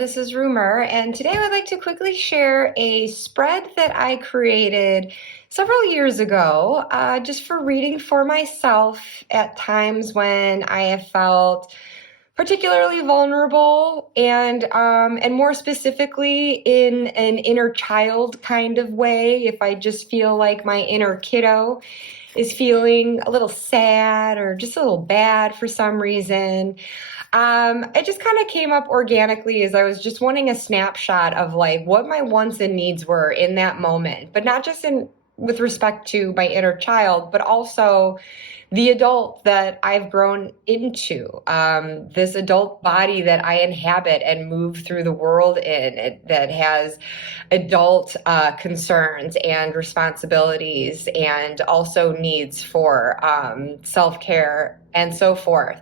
this is Rumor, and today I would like to quickly share a spread that I created several years ago, just for reading for myself at times when I have felt particularly vulnerable and more specifically in an inner child kind of way. If I just feel like my inner kiddo is feeling a little sad or just a little bad for some reason. It just kind of came up organically as I was just wanting a snapshot of like what my wants and needs were in that moment, but not just in with respect to my inner child, but also the adult that I've grown into, this adult body that I inhabit and move through the world in, that has adult concerns and responsibilities and also needs for self-care and so forth.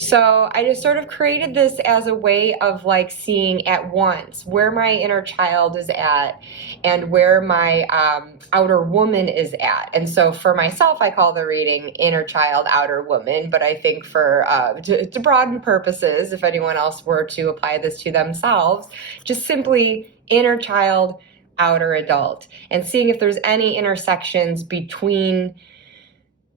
So I just sort of created this as a way of like seeing at once where my inner child is at and where my outer woman is at. And so for myself, I call the reading Inner Child, Outer Woman. But I think for to broaden purposes, if anyone else were to apply this to themselves, just simply Inner Child, Outer Adult, and seeing if there's any intersections between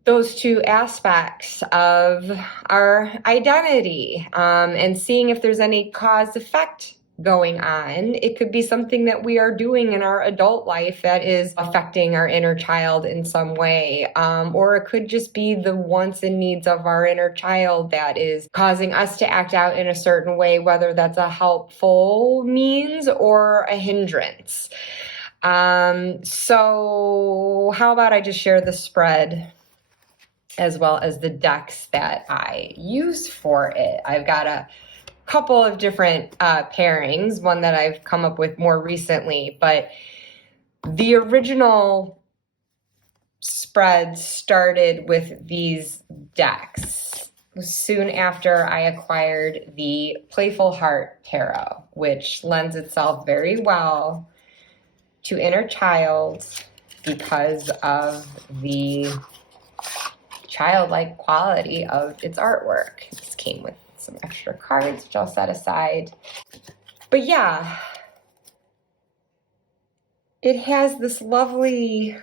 those two aspects of our identity, and seeing if there's any cause effect going on. It could be something that we are doing in our adult life that is affecting our inner child in some way, or it could just be the wants and needs of our inner child that is causing us to act out in a certain way, whether that's a helpful means or a hindrance. So how about I just share the spread as well as the decks that I use for it. I've got a couple of different pairings, one that I've come up with more recently, but the original spread started with these decks soon after I acquired the Playful Heart Tarot, which lends itself very well to inner child because of the childlike quality of its artwork. This came with some extra cards, which I'll set aside. But yeah, it has this lovely, I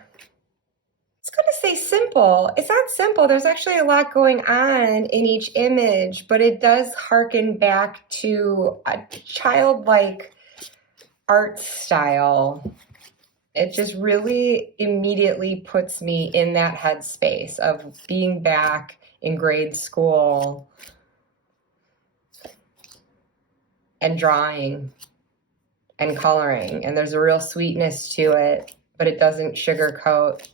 was going to say simple. It's not simple. There's actually a lot going on in each image, but it does harken back to a childlike art style. It just really immediately puts me in that headspace of being back in grade school and drawing and coloring. And there's a real sweetness to it, but it doesn't sugarcoat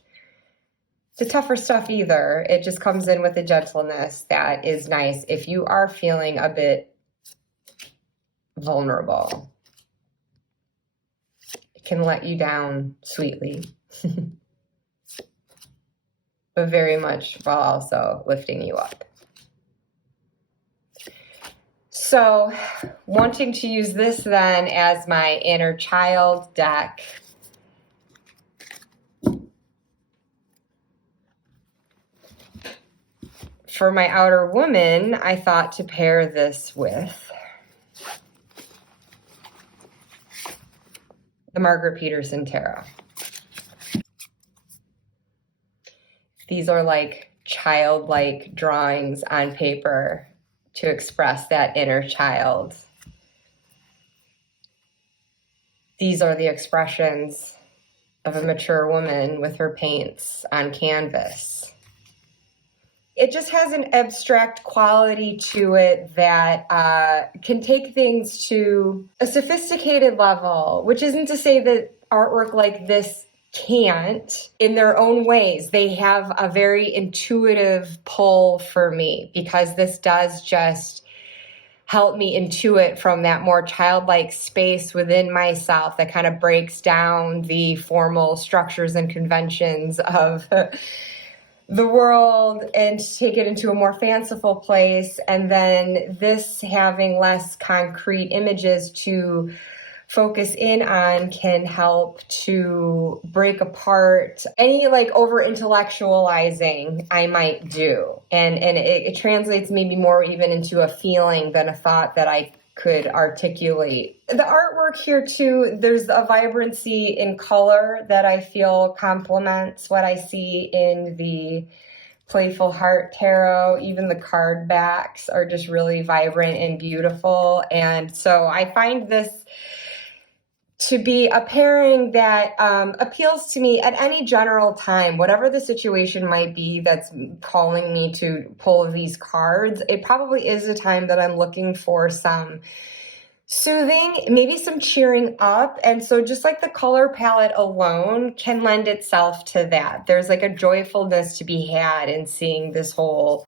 the tougher stuff either. It just comes in with a gentleness that is nice if you are feeling a bit vulnerable. Can let you down sweetly, but very much while also lifting you up. So wanting to use this then as my inner child deck, for my outer woman, I thought to pair this with the Margaret Peterson Tarot. These are like childlike drawings on paper to express that inner child. These are the expressions of a mature woman with her paints on canvas. It just has an abstract quality to it that can take things to a sophisticated level, which isn't to say that artwork like this can't in their own ways. They have a very intuitive pull for me because this does just help me intuit from that more childlike space within myself that kind of breaks down the formal structures and conventions of the world and take it into a more fanciful place. And then this having less concrete images to focus in on can help to break apart any like over intellectualizing I might do. And it translates maybe more even into a feeling than a thought that I could articulate. The artwork here too, there's a vibrancy in color that I feel complements what I see in the Playful Heart Tarot. Even the card backs are just really vibrant and beautiful. And so I find this to be a pairing that appeals to me at any general time, whatever the situation might be that's calling me to pull these cards. It probably is a time that I'm looking for some soothing, maybe some cheering up. And so just like the color palette alone can lend itself to that. There's like a joyfulness to be had in seeing this whole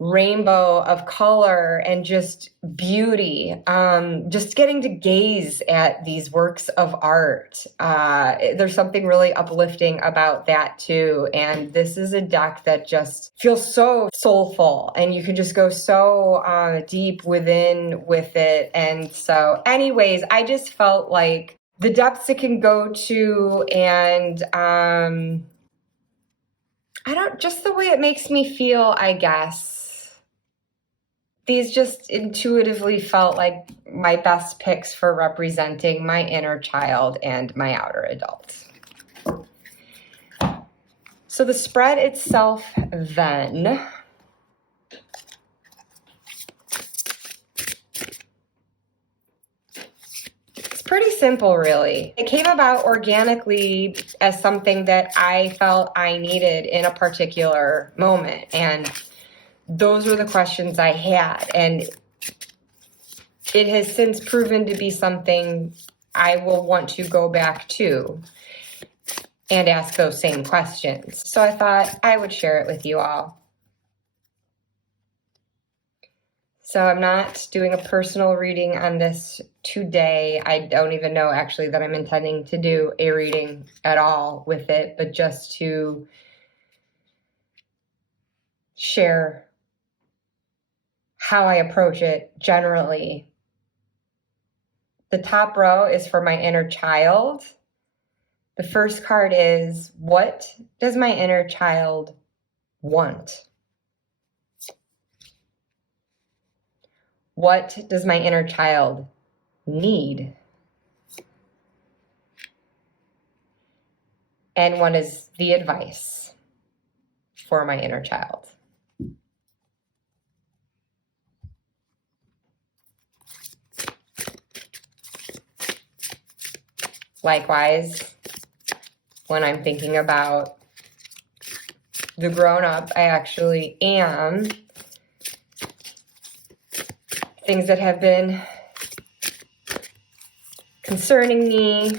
rainbow of color and just beauty. Just getting to gaze at these works of art. There's something really uplifting about that too. And this is a deck that just feels so soulful, and you can just go so deep within with it. And so anyways, I just felt like the depths it can go to, and just the way it makes me feel, I guess. These just intuitively felt like my best picks for representing my inner child and my outer adult. So the spread itself then, it's pretty simple, really. It came about organically as something that I felt I needed in a particular moment. And those were the questions I had, and it has since proven to be something I will want to go back to and ask those same questions. So I thought I would share it with you all. So I'm not doing a personal reading on this today. I don't even know actually that I'm intending to do a reading at all with it, but just to share how I approach it generally. The top row is for my inner child. The first card is, what does my inner child want? What does my inner child need? And what is the advice for my inner child? Likewise, when I'm thinking about the grown-up I actually am, things that have been concerning me.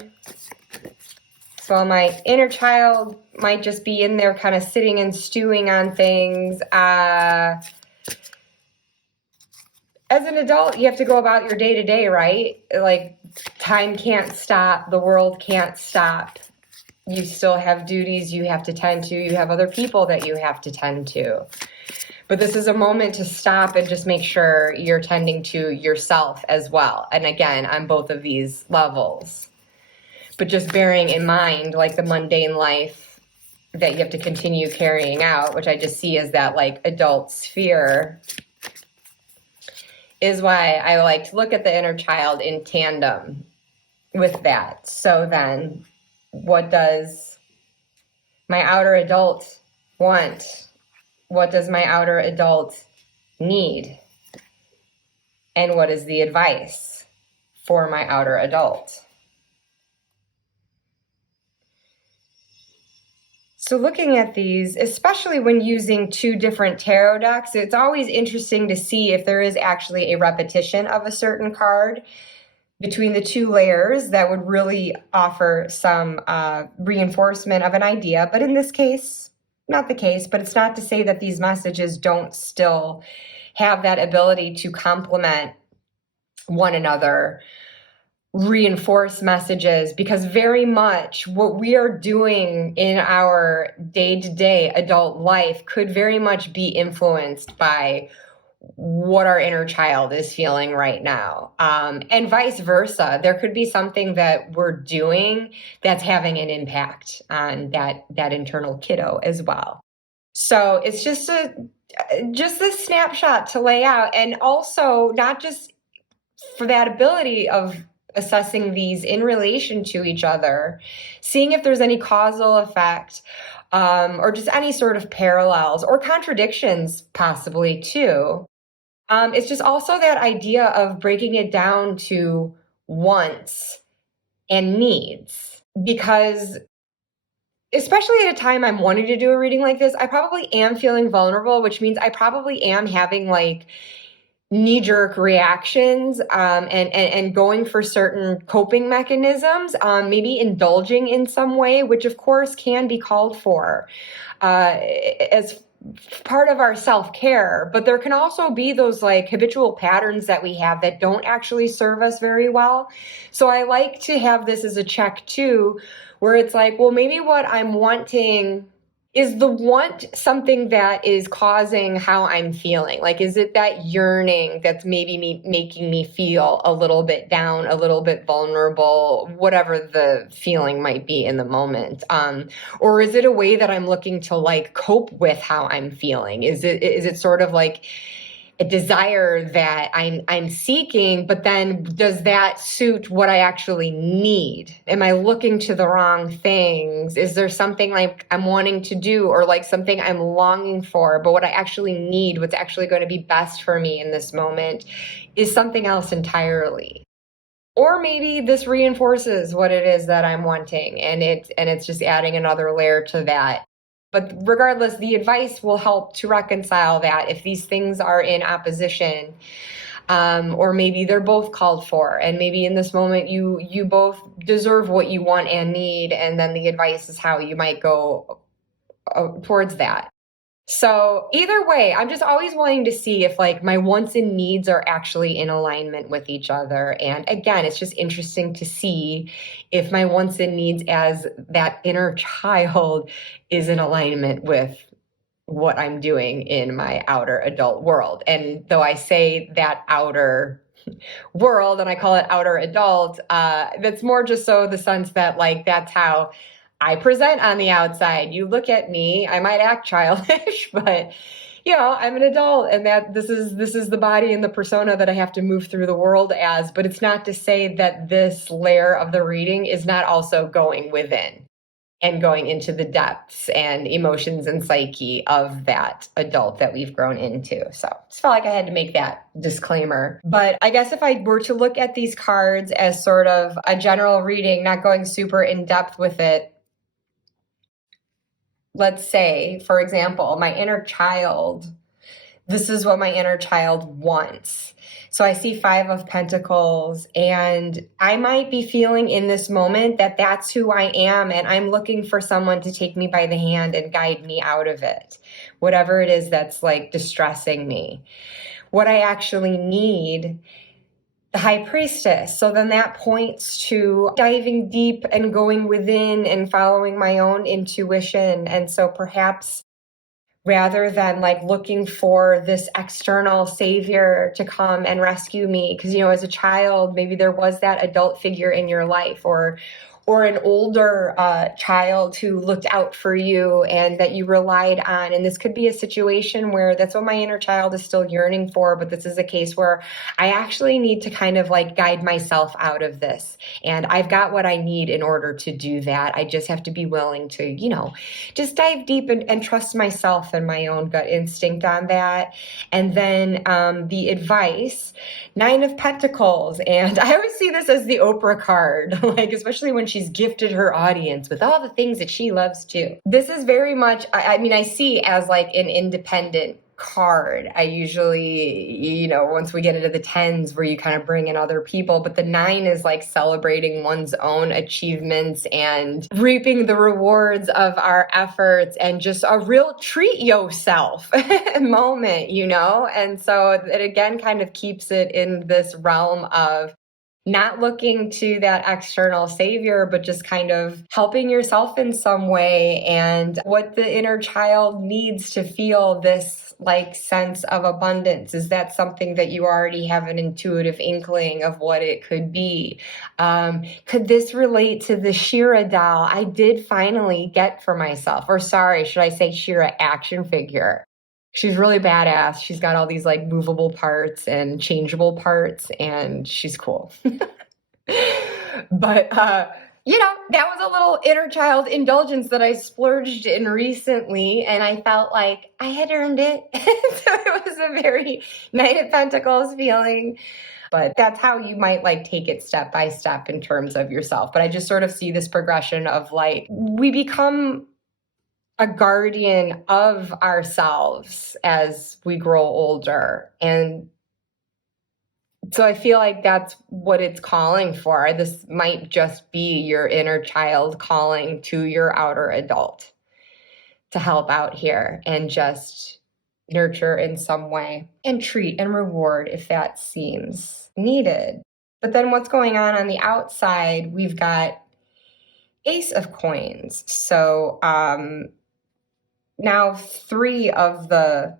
So my inner child might just be in there kind of sitting and stewing on things. As an adult, you have to go about your day-to-day, right? Like, time can't stop. The world can't stop. You still have duties you have to tend to. You have other people that you have to tend to. But this is a moment to stop and just make sure you're tending to yourself as well. And again, on both of these levels. But just bearing in mind, like, the mundane life that you have to continue carrying out, which I just see as that, like, adult sphere, is why I like to look at the inner child in tandem with that. So then, what does my outer adult want? What does my outer adult need? And what is the advice for my outer adult? So looking at these, especially when using two different tarot decks, it's always interesting to see if there is actually a repetition of a certain card between the two layers that would really offer some reinforcement of an idea. But in this case, not the case, but it's not to say that these messages don't still have that ability to complement one another, reinforce messages, because very much what we are doing in our day-to-day adult life could very much be influenced by what our inner child is feeling right now. And vice versa. There could be something that we're doing that's having an impact on that internal kiddo as well. So it's just a snapshot to lay out, and also not just for that ability of assessing these in relation to each other, seeing if there's any causal effect, or just any sort of parallels or contradictions, possibly too. It's just also that idea of breaking it down to wants and needs. Because especially at a time I'm wanting to do a reading like this, I probably am feeling vulnerable, which means I probably am having like knee-jerk reactions, and going for certain coping mechanisms, maybe indulging in some way, which of course can be called for as part of our self-care. But there can also be those like habitual patterns that we have that don't actually serve us very well. So I like to have this as a check too, where it's like, well, maybe what I'm wanting is the want something that is causing how I'm feeling? Like, is it that yearning that's maybe making me feel a little bit down, a little bit vulnerable, whatever the feeling might be in the moment? Or is it a way that I'm looking to like cope with how I'm feeling? Is it sort of like a desire that I'm seeking, but then does that suit what I actually need? Am I looking to the wrong things? Is there something like I'm wanting to do, or like something I'm longing for, but what I actually need, what's actually going to be best for me in this moment, is something else entirely? Or maybe this reinforces what it is that I'm wanting, and it's just adding another layer to that. But regardless, the advice will help to reconcile that if these things are in opposition, or maybe they're both called for, and maybe in this moment you both deserve what you want and need, and then the advice is how you might go towards that. So either way, I'm just always wanting to see if like my wants and needs are actually in alignment with each other. And again, it's just interesting to see if my wants and needs as that inner child is in alignment with what I'm doing in my outer adult world. And though I say that outer world and I call it outer adult, that's more just so the sense that like that's how I present on the outside. You look at me, I might act childish, but I'm an adult, and that this is the body and the persona that I have to move through the world as. But it's not to say that this layer of the reading is not also going within and going into the depths and emotions and psyche of that adult that we've grown into. So just felt like I had to make that disclaimer. But I guess if I were to look at these cards as sort of a general reading, not going super in depth with it, let's say, for example, my inner child, this is what my inner child wants. So I see 5 of Pentacles, and I might be feeling in this moment that that's who I am, and I'm looking for someone to take me by the hand and guide me out of it, whatever it is that's like distressing me. What I actually need, the High Priestess. So then that points to diving deep and going within and following my own intuition. And so perhaps rather than like looking for this external savior to come and rescue me, because as a child maybe there was that adult figure in your life, or an older child who looked out for you and that you relied on. And this could be a situation where that's what my inner child is still yearning for, but this is a case where I actually need to kind of like guide myself out of this. And I've got what I need in order to do that. I just have to be willing to, just dive deep and trust myself and my own gut instinct on that. And then the advice, 9 of Pentacles. And I always see this as the Oprah card, like especially when she's gifted her audience with all the things that she loves too. This is very much, I see as like an independent card. I usually, once we get into the 10s where you kind of bring in other people, but the 9 is like celebrating one's own achievements and reaping the rewards of our efforts and just a real treat yourself moment, And so it again kind of keeps it in this realm of not looking to that external savior, but just kind of helping yourself in some way, and what the inner child needs to feel this like sense of abundance. Is that something that you already have an intuitive inkling of what it could be? Could this relate to the Shira doll I did finally get for myself? Or sorry, should I say Shira action figure? She's really badass. She's got all these like movable parts and changeable parts, and she's cool. But that was a little inner child indulgence that I splurged in recently, and I felt like I had earned it. So it was a very Knight of Pentacles feeling. But that's how you might like take it step by step in terms of yourself. But I just sort of see this progression of like we become a guardian of ourselves as we grow older. And so I feel like that's what it's calling for. This might just be your inner child calling to your outer adult to help out here and just nurture in some way and treat and reward if that seems needed. But then what's going on the outside? We've got Ace of Coins. So now 3 of the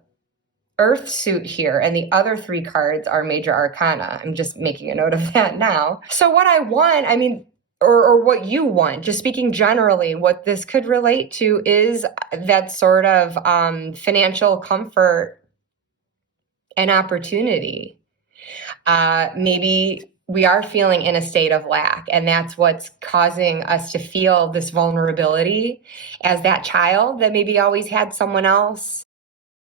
Earth suit here, and the other 3 cards are major arcana. I'm just making a note of that now. So what I want, I mean, or what you want, just speaking generally, what this could relate to is that sort of financial comfort and opportunity. Maybe we are feeling in a state of lack, and that's what's causing us to feel this vulnerability as that child that maybe always had someone else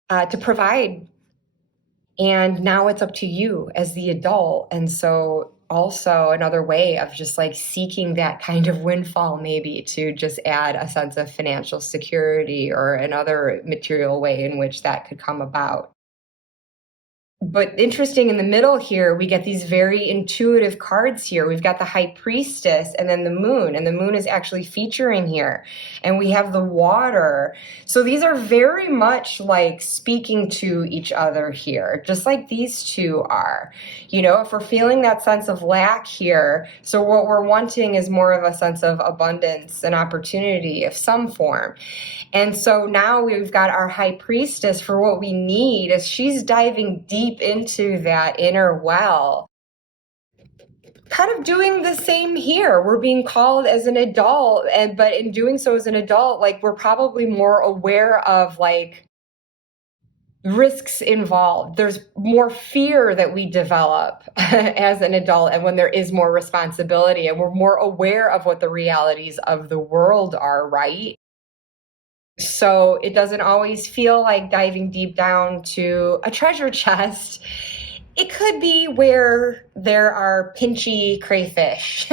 to provide. And now it's up to you as the adult. And so also another way of just like seeking that kind of windfall, maybe to just add a sense of financial security or another material way in which that could come about. But interesting, in the middle here, we get these very intuitive cards here. We've got the High Priestess and then the Moon, and the Moon is actually featuring here. And we have the Water. So these are very much like speaking to each other here, just like these two are. If we're feeling that sense of lack here, so what we're wanting is more of a sense of abundance and opportunity of some form. And so now we've got our High Priestess for what we need as she's diving deep into that inner well. Kind of doing the same here. We're being called as an adult, but in doing so as an adult, like we're probably more aware of like risks involved. There's more fear that we develop as an adult, and when there is more responsibility, and we're more aware of what the realities of the world are, right? So it doesn't always feel like diving deep down to a treasure chest. It could be where there are pinchy crayfish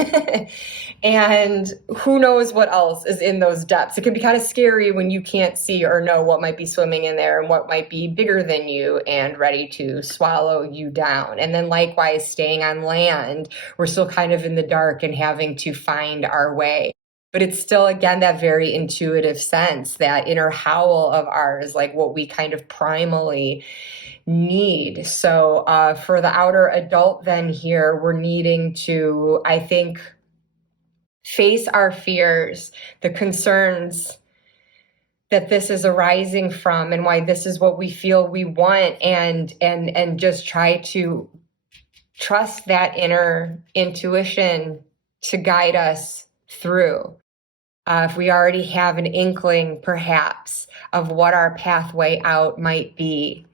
and who knows what else is in those depths. It can be kind of scary when you can't see or know what might be swimming in there and what might be bigger than you and ready to swallow you down. And then likewise, staying on land, we're still kind of in the dark and having to find our way. But it's still, again, that very intuitive sense, that inner howl of ours, like what we kind of primally need. So for the outer adult then here, we're needing to, I think, face our fears, the concerns that this is arising from and why this is what we feel we want, and just try to trust that inner intuition to guide us through. If we already have an inkling, perhaps, of what our pathway out might be,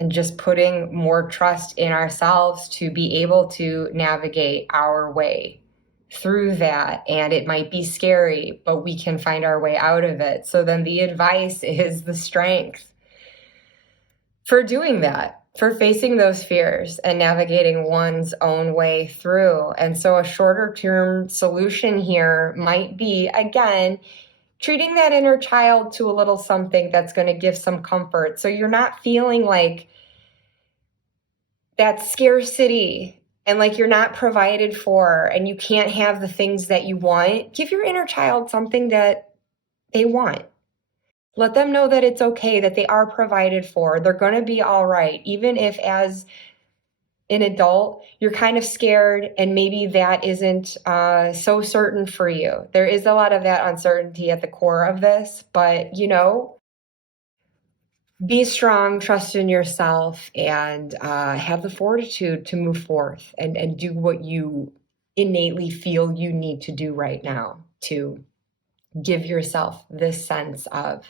and just putting more trust in ourselves to be able to navigate our way through that. And it might be scary, but we can find our way out of it. So then the advice is the strength for doing that, for facing those fears and navigating one's own way through. And so a shorter term solution here might be, again, treating that inner child to a little something that's going to give some comfort. So you're not feeling like that scarcity and like you're not provided for and you can't have the things that you want. Give your inner child something that they want. Let them know that it's okay, that they are provided for. They're going to be all right, even if as an adult, you're kind of scared and maybe that isn't so certain for you. There is a lot of that uncertainty at the core of this, but be strong, trust in yourself, and have the fortitude to move forth and do what you innately feel you need to do right now to give yourself this sense of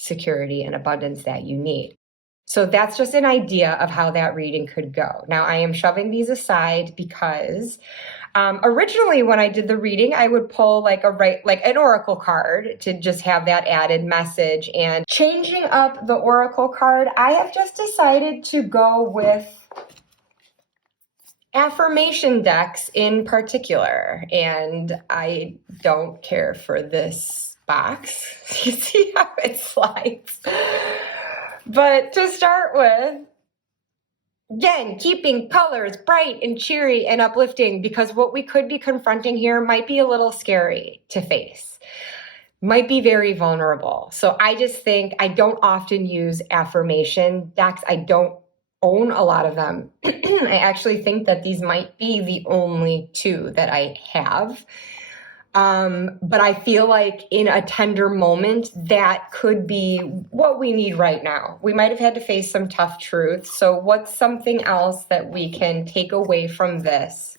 security, and abundance that you need. So that's just an idea of how that reading could go. Now, I am shoving these aside because originally when I did the reading, I would pull like an oracle card to just have that added message. And changing up the oracle card, I have just decided to go with affirmation decks in particular. And I don't care for this box. You see how it slides? But to start with, again, keeping colors bright and cheery and uplifting, because what we could be confronting here might be a little scary to face, might be very vulnerable. So I just think I don't often use affirmation decks. I don't own a lot of them. I actually think that these might be the only two that I have. But I feel like in a tender moment, that could be what we need right now. We might have had to face some tough truths. So what's something else that we can take away from this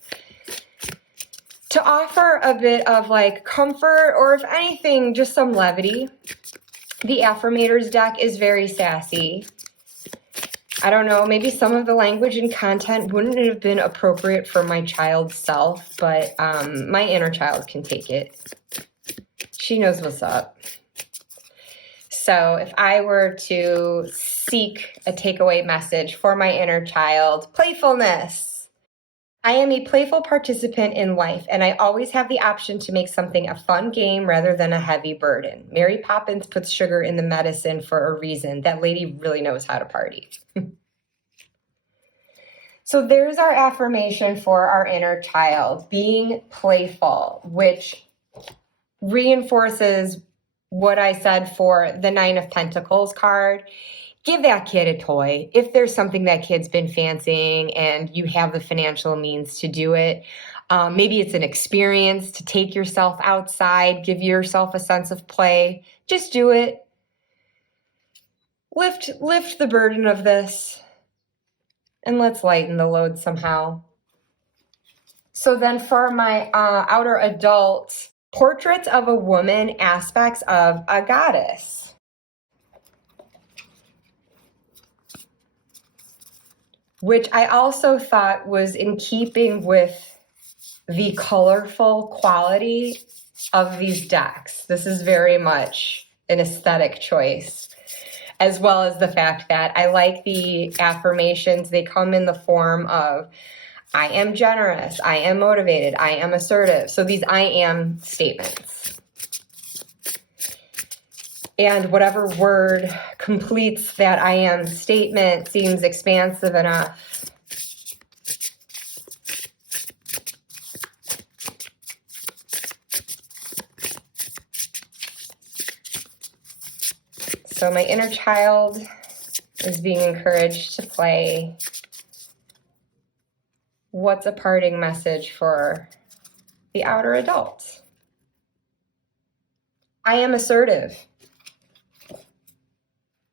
to offer a bit of like comfort, or if anything, just some levity? The Affirmators deck is very sassy. I don't know, maybe some of the language and content wouldn't have been appropriate for my child's self, but my inner child can take it. She knows what's up. So if I were to seek a takeaway message for my inner child, playfulness. I am a playful participant in life, and I always have the option to make something a fun game rather than a heavy burden. Mary Poppins puts sugar in the medicine for a reason. That lady really knows how to party. So there's our affirmation for our inner child, being playful, which reinforces what I said for the Nine of Pentacles card. Give that kid a toy. If there's something that kid's been fancying and you have the financial means to do it, maybe it's an experience to take yourself outside, give yourself a sense of play. Just do it. Lift the burden of this. And let's lighten the load somehow. So then for my outer adult, portraits of a woman, aspects of a goddess. Which I also thought was in keeping with the colorful quality of these decks. This is very much an aesthetic choice, as well as the fact that I like the affirmations. They come in the form of, I am generous, I am motivated, I am assertive. So these I am statements. And whatever word completes that I am statement seems expansive enough. So my inner child is being encouraged to play. What's a parting message for the outer adult? I am assertive.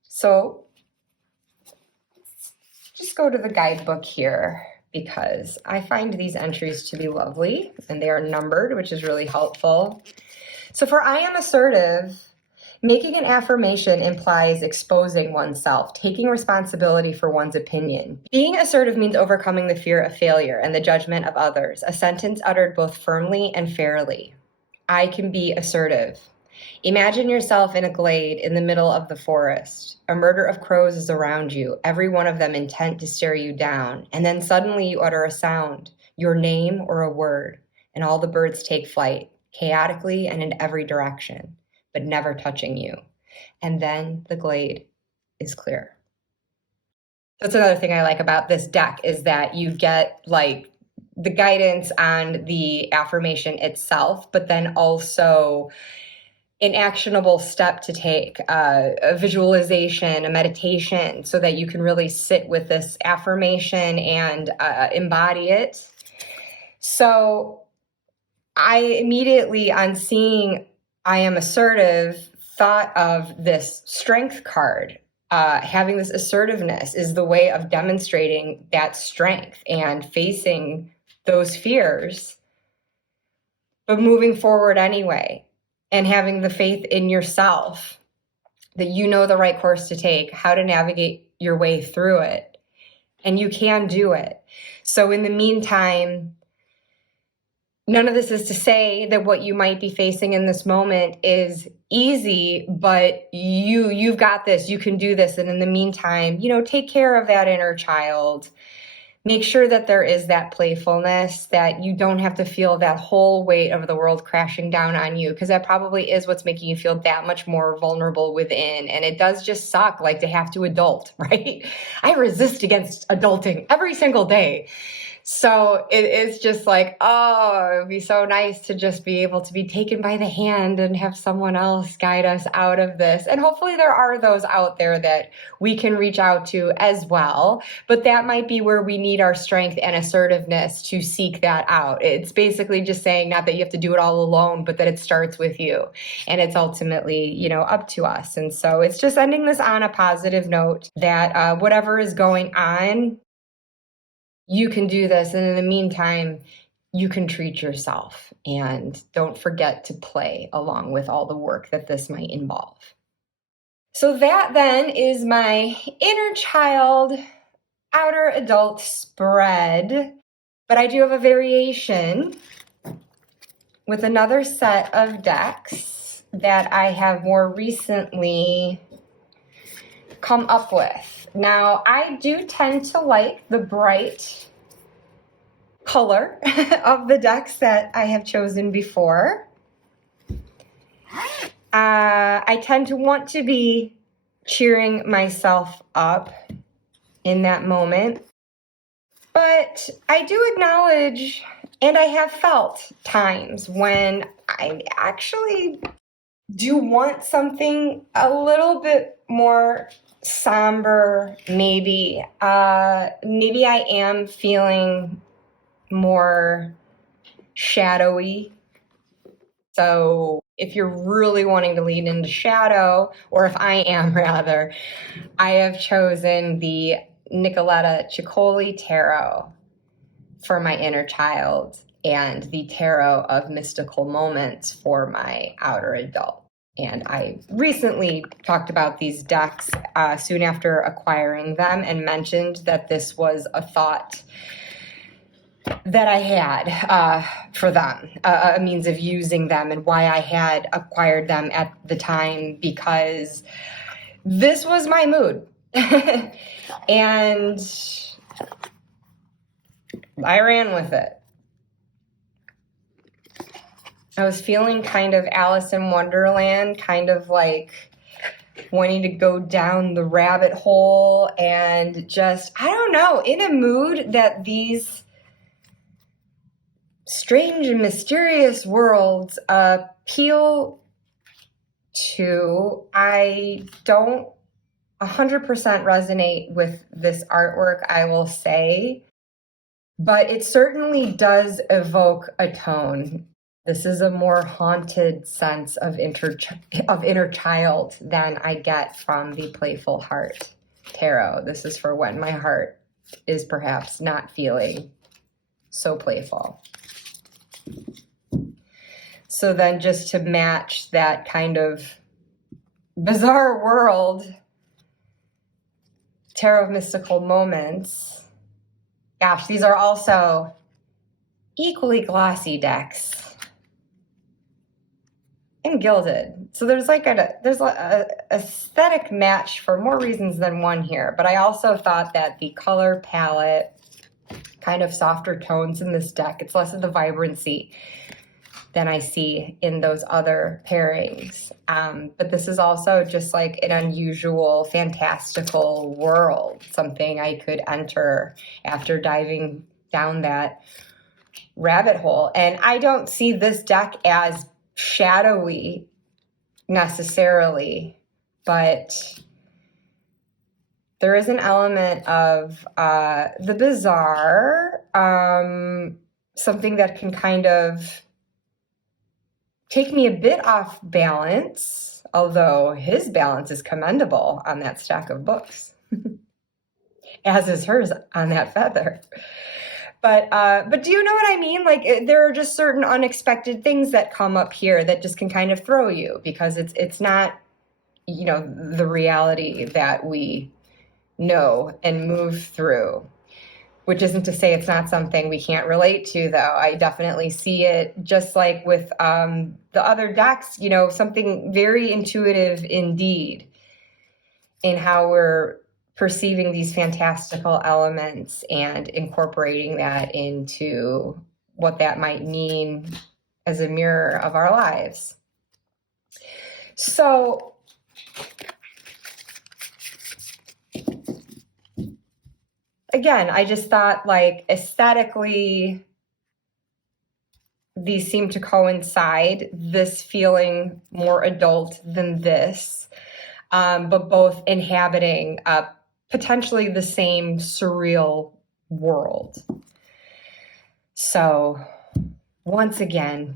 So just go to the guidebook here, because I find these entries to be lovely and they are numbered, which is really helpful. So for I am assertive, making an affirmation implies exposing oneself, taking responsibility for one's opinion. Being assertive means overcoming the fear of failure and the judgment of others, a sentence uttered both firmly and fairly. I can be assertive. Imagine yourself in a glade in the middle of the forest. A murder of crows is around you, every one of them intent to stare you down, and then suddenly you utter a sound, your name or a word, and all the birds take flight, chaotically and in every direction, but never touching you. And then the glade is clear. That's another thing I like about this deck, is that you get like the guidance on the affirmation itself, but then also an actionable step to take, a visualization, a meditation, so that you can really sit with this affirmation and embody it. So I immediately, on seeing I am assertive, thought of this strength card. Having this assertiveness is the way of demonstrating that strength and facing those fears, but moving forward anyway, and having the faith in yourself that you know the right course to take, how to navigate your way through it, and you can do it. So in the meantime, none of this is to say that what you might be facing in this moment is easy, but you've got this, you can do this. And in the meantime, take care of that inner child. Make sure that there is that playfulness, that you don't have to feel that whole weight of the world crashing down on you, because that probably is what's making you feel that much more vulnerable within. And it does just suck, like, to have to adult, right? I resist against adulting every single day. So it is just like, oh, it would be so nice to just be able to be taken by the hand and have someone else guide us out of this. And hopefully there are those out there that we can reach out to as well. But that might be where we need our strength and assertiveness to seek that out. It's basically just saying, not that you have to do it all alone, but that it starts with you. And it's ultimately, up to us. And so it's just ending this on a positive note that whatever is going on, you can do this. And in the meantime, you can treat yourself, and don't forget to play along with all the work that this might involve. So that then is my inner child, outer adult spread. But I do have a variation with another set of decks that I have more recently come up with. Now, I do tend to like the bright color of the decks that I have chosen before. I tend to want to be cheering myself up in that moment. But I do acknowledge, and I have felt times when I actually do want something a little bit more somber, maybe. Maybe I am feeling more shadowy. So if you're really wanting to lean into shadow, or if I am rather, I have chosen the Nicoletta Ciccoli Tarot for my inner child, and the Tarot of Mystical Moments for my outer adult. And I recently talked about these decks soon after acquiring them, and mentioned that this was a thought that I had for them, a means of using them, and why I had acquired them at the time, because this was my mood. And I ran with it. I was feeling kind of Alice in Wonderland, kind of like wanting to go down the rabbit hole, and just, I don't know, in a mood that these strange and mysterious worlds appeal to. I don't 100% resonate with this artwork, I will say, but it certainly does evoke a tone. This is a more haunted sense of inner child than I get from the Playful Heart Tarot. This is for when my heart is perhaps not feeling so playful. So then, just to match that kind of bizarre world, Tarot of Mystical Moments. Gosh, these are also equally glossy decks. And gilded. So there's like there's a aesthetic match for more reasons than one here. But I also thought that the color palette, kind of softer tones in this deck, it's less of the vibrancy than I see in those other pairings. But this is also just like an unusual, fantastical world, something I could enter after diving down that rabbit hole. And I don't see this deck as shadowy necessarily, but there is an element of the bizarre, something that can kind of take me a bit off balance, although his balance is commendable on that stack of books, as is hers on that feather. But do you know what I mean? Like, there are just certain unexpected things that come up here that just can kind of throw you, because it's not the reality that we know and move through. Which isn't to say it's not something we can't relate to, though. I definitely see it, just like with the other decks, something very intuitive indeed in how we're perceiving these fantastical elements and incorporating that into what that might mean as a mirror of our lives. So, again, I just thought, like, aesthetically, these seem to coincide, this feeling more adult than this, but both inhabiting potentially the same surreal world. So, once again,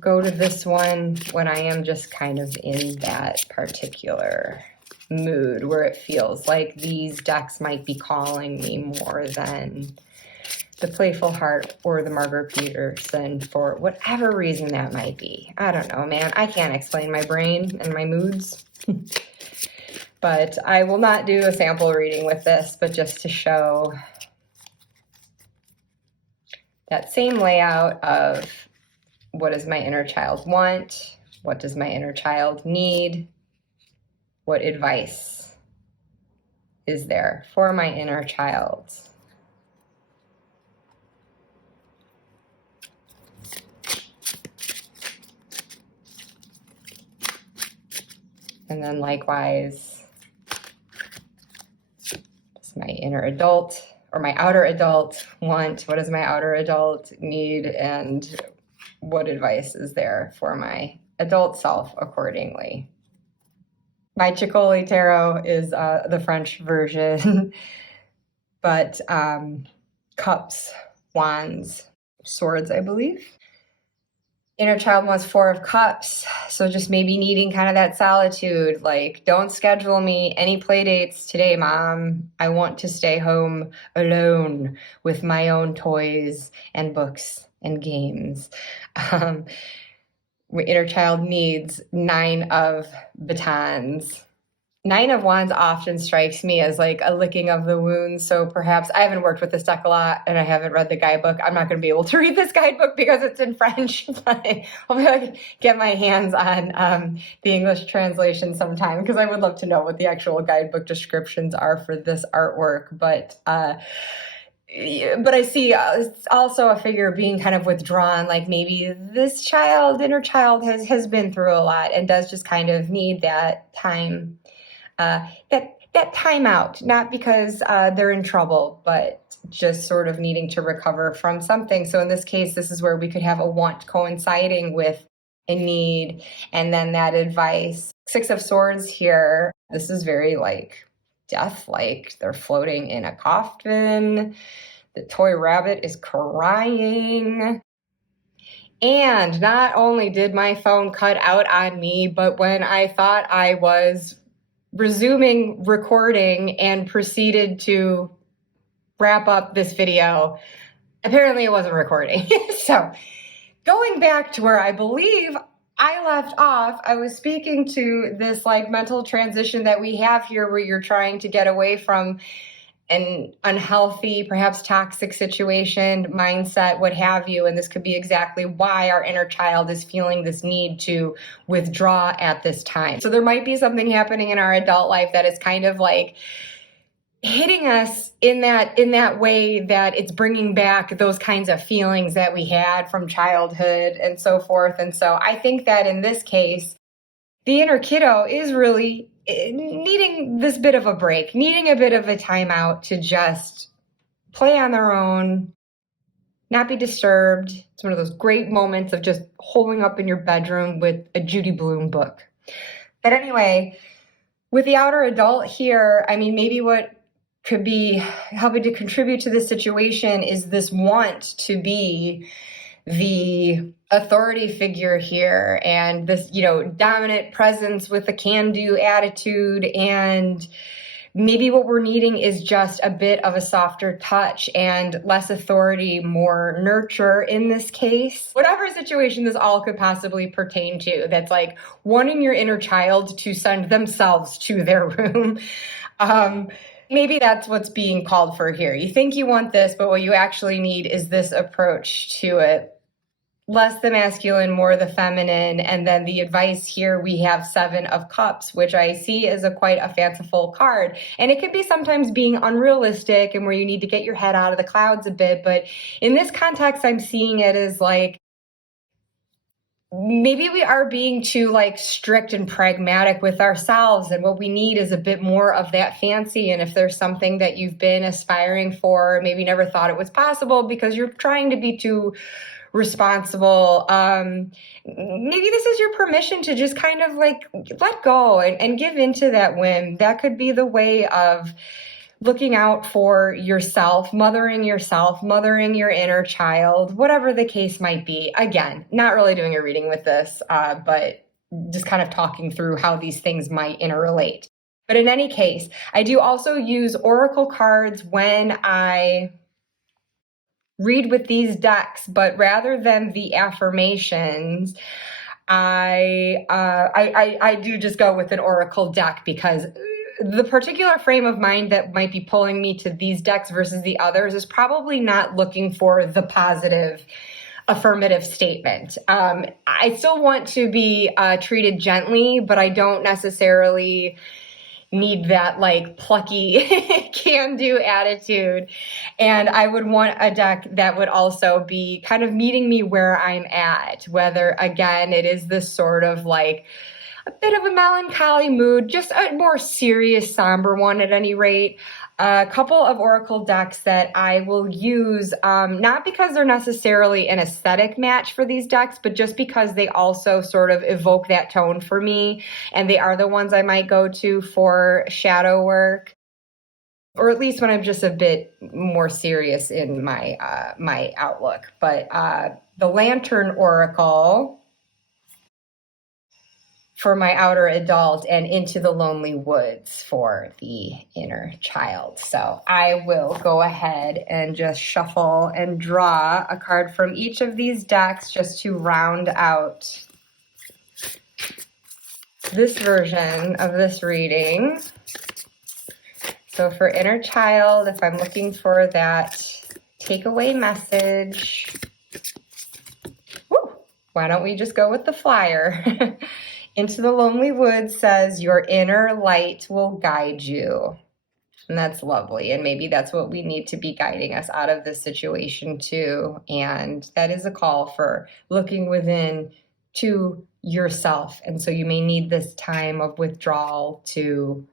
go to this one when I am just kind of in that particular mood where it feels like these decks might be calling me more than the Playful Heart or the Margaret Peterson, for whatever reason that might be. I don't know, man. I can't explain my brain and my moods. But I will not do a sample reading with this, but just to show that same layout of what does my inner child want? What does my inner child need? What advice is there for my inner child? And then likewise, does my inner adult or my outer adult want? What does my outer adult need? And what advice is there for my adult self accordingly? My Chicoli Tarot is the French version, but cups, wands, swords, I believe. Inner child wants 4 of cups, so just maybe needing kind of that solitude, like, don't schedule me any play dates today, Mom. I want to stay home alone with my own toys and books and games. Inner child needs 9 of batons. 9 of Wands often strikes me as like a licking of the wounds. So perhaps I haven't worked with this deck a lot and I haven't read the guidebook. I'm not going to be able to read this guidebook because it's in French, but I'll be able to get my hands on the English translation sometime because I would love to know what the actual guidebook descriptions are for this artwork. But I see it's also a figure being kind of withdrawn, like maybe this inner child has been through a lot and does just kind of need that time. That time out, not because they're in trouble, but just sort of needing to recover from something. So in this case, this is where we could have a want coinciding with a need, and then that advice. 6 of Swords here. This is very like death, like they're floating in a coffin. The toy rabbit is crying. And not only did my phone cut out on me, but when I thought I was resuming recording and proceeded to wrap up this video, apparently it wasn't recording. So going back to where I believe I left off, I was speaking to this like mental transition that we have here where you're trying to get away from an unhealthy, perhaps toxic situation, mindset, what have you. And this could be exactly why our inner child is feeling this need to withdraw at this time. So there might be something happening in our adult life that is kind of like hitting us in that way that it's bringing back those kinds of feelings that we had from childhood and so forth. And so I think that in this case, the inner kiddo is really needing this bit of a break, needing a bit of a timeout to just play on their own, not be disturbed. It's one of those great moments of just holding up in your bedroom with a Judy Blume book. But anyway, with the outer adult here, I mean, maybe what could be helping to contribute to this situation is this want to be the authority figure here and this, dominant presence with a can-do attitude and maybe what we're needing is just a bit of a softer touch and less authority, more nurture in this case. Whatever situation this all could possibly pertain to, that's like wanting your inner child to send themselves to their room. Maybe that's what's being called for here. You think you want this, but what you actually need is this approach to it. Less the masculine, more the feminine. And then the advice here, we have 7 of Cups, which I see as quite a fanciful card. And it could be sometimes being unrealistic and where you need to get your head out of the clouds a bit. But in this context, I'm seeing it as like, maybe we are being too like strict and pragmatic with ourselves, and what we need is a bit more of that fancy. And if there's something that you've been aspiring for, maybe never thought it was possible because you're trying to be too responsible, maybe this is your permission to just kind of like let go and give into that whim. That could be the way of looking out for yourself, mothering your inner child, whatever the case might be. Again, not really doing a reading with this, but just kind of talking through how these things might interrelate. But in any case, I do also use oracle cards when I read with these decks, but rather than the affirmations, I do just go with an oracle deck, because the particular frame of mind that might be pulling me to these decks versus the others is probably not looking for the positive affirmative statement. I still want to be treated gently, but I don't necessarily need that like plucky can-do attitude. And I would want a deck that would also be kind of meeting me where I'm at, whether again it is this sort of like a bit of a melancholy mood, just a more serious, somber one at any rate. A couple of oracle decks that I will use, not because they're necessarily an aesthetic match for these decks, but just because they also sort of evoke that tone for me. And they are the ones I might go to for shadow work, or at least when I'm just a bit more serious in my my outlook. But the Lantern Oracle for my outer adult, and Into the Lonely Woods for the inner child. So I will go ahead and just shuffle and draw a card from each of these decks just to round out this version of this reading. So for inner child, if I'm looking for that takeaway message, why don't we just go with the flyer? Into the Lonely Woods says, your inner light will guide you. And that's lovely. And maybe that's what we need to be guiding us out of this situation too. And that is a call for looking within to yourself. And so you may need this time of withdrawal to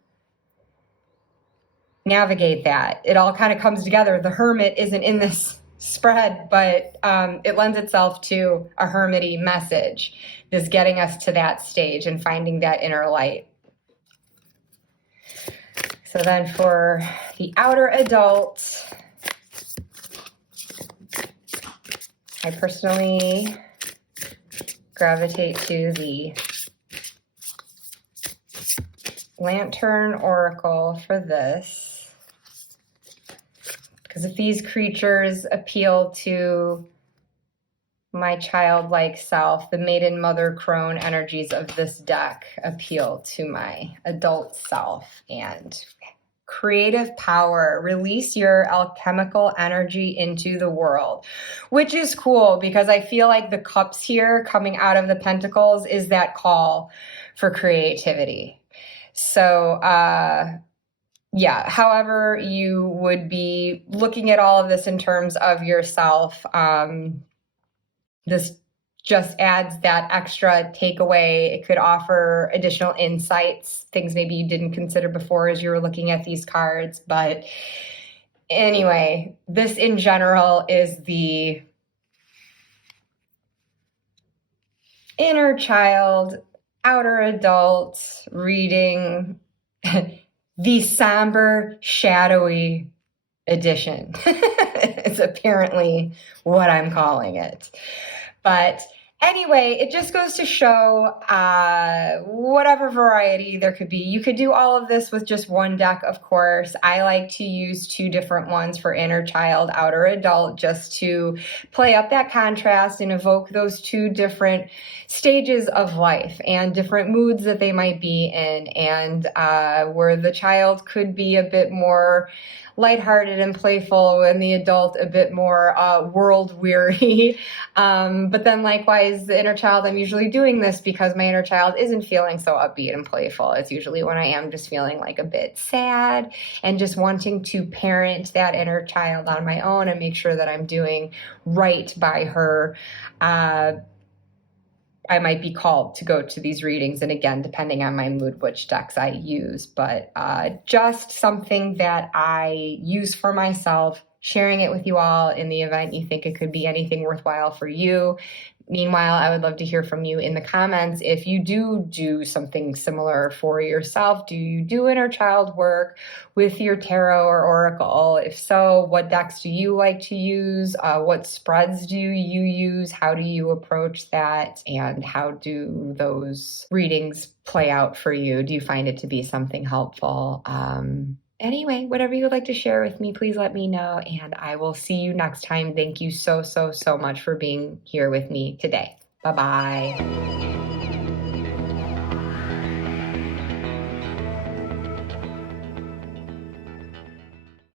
navigate that. It all kind of comes together. The Hermit isn't in this spread, but it lends itself to a hermity message, this getting us to that stage and finding that inner light. So then for the outer adult, I personally gravitate to the Lantern Oracle for this. Because if these creatures appeal to my childlike self, the maiden, mother, crone energies of this deck appeal to my adult self. And creative power, release your alchemical energy into the world, which is cool because I feel like the cups here coming out of the pentacles is that call for creativity. So, yeah, however you would be looking at all of this in terms of yourself, this just adds that extra takeaway. It could offer additional insights, things maybe you didn't consider before as you were looking at these cards. But anyway, this in general is the inner child, outer adult reading, the somber, shadowy edition is apparently what I'm calling it. But Anyway, it just goes to show whatever variety there could be. You could do all of this with just one deck, of course. I like to use two different ones for inner child, outer adult, just to play up that contrast and evoke those two different stages of life and different moods that they might be in, and where the child could be a bit more lighthearted and playful, and the adult a bit more world weary. But then likewise, the inner child, I'm usually doing this because my inner child isn't feeling so upbeat and playful. It's usually when I am just feeling like a bit sad and just wanting to parent that inner child on my own and make sure that I'm doing right by her. I might be called to go to these readings, and again, depending on my mood, which decks I use, but just something that I use for myself, sharing it with you all in the event you think it could be anything worthwhile for you. Meanwhile, I would love to hear from you in the comments. If you do something similar for yourself, do you do inner child work with your tarot or oracle? If so, what decks do you like to use? What spreads do you use? How do you approach that? And how do those readings play out for you? Do you find it to be something helpful? Anyway, whatever you would like to share with me, please let me know, and I will see you next time. Thank you so much for being here with me today. Bye-bye.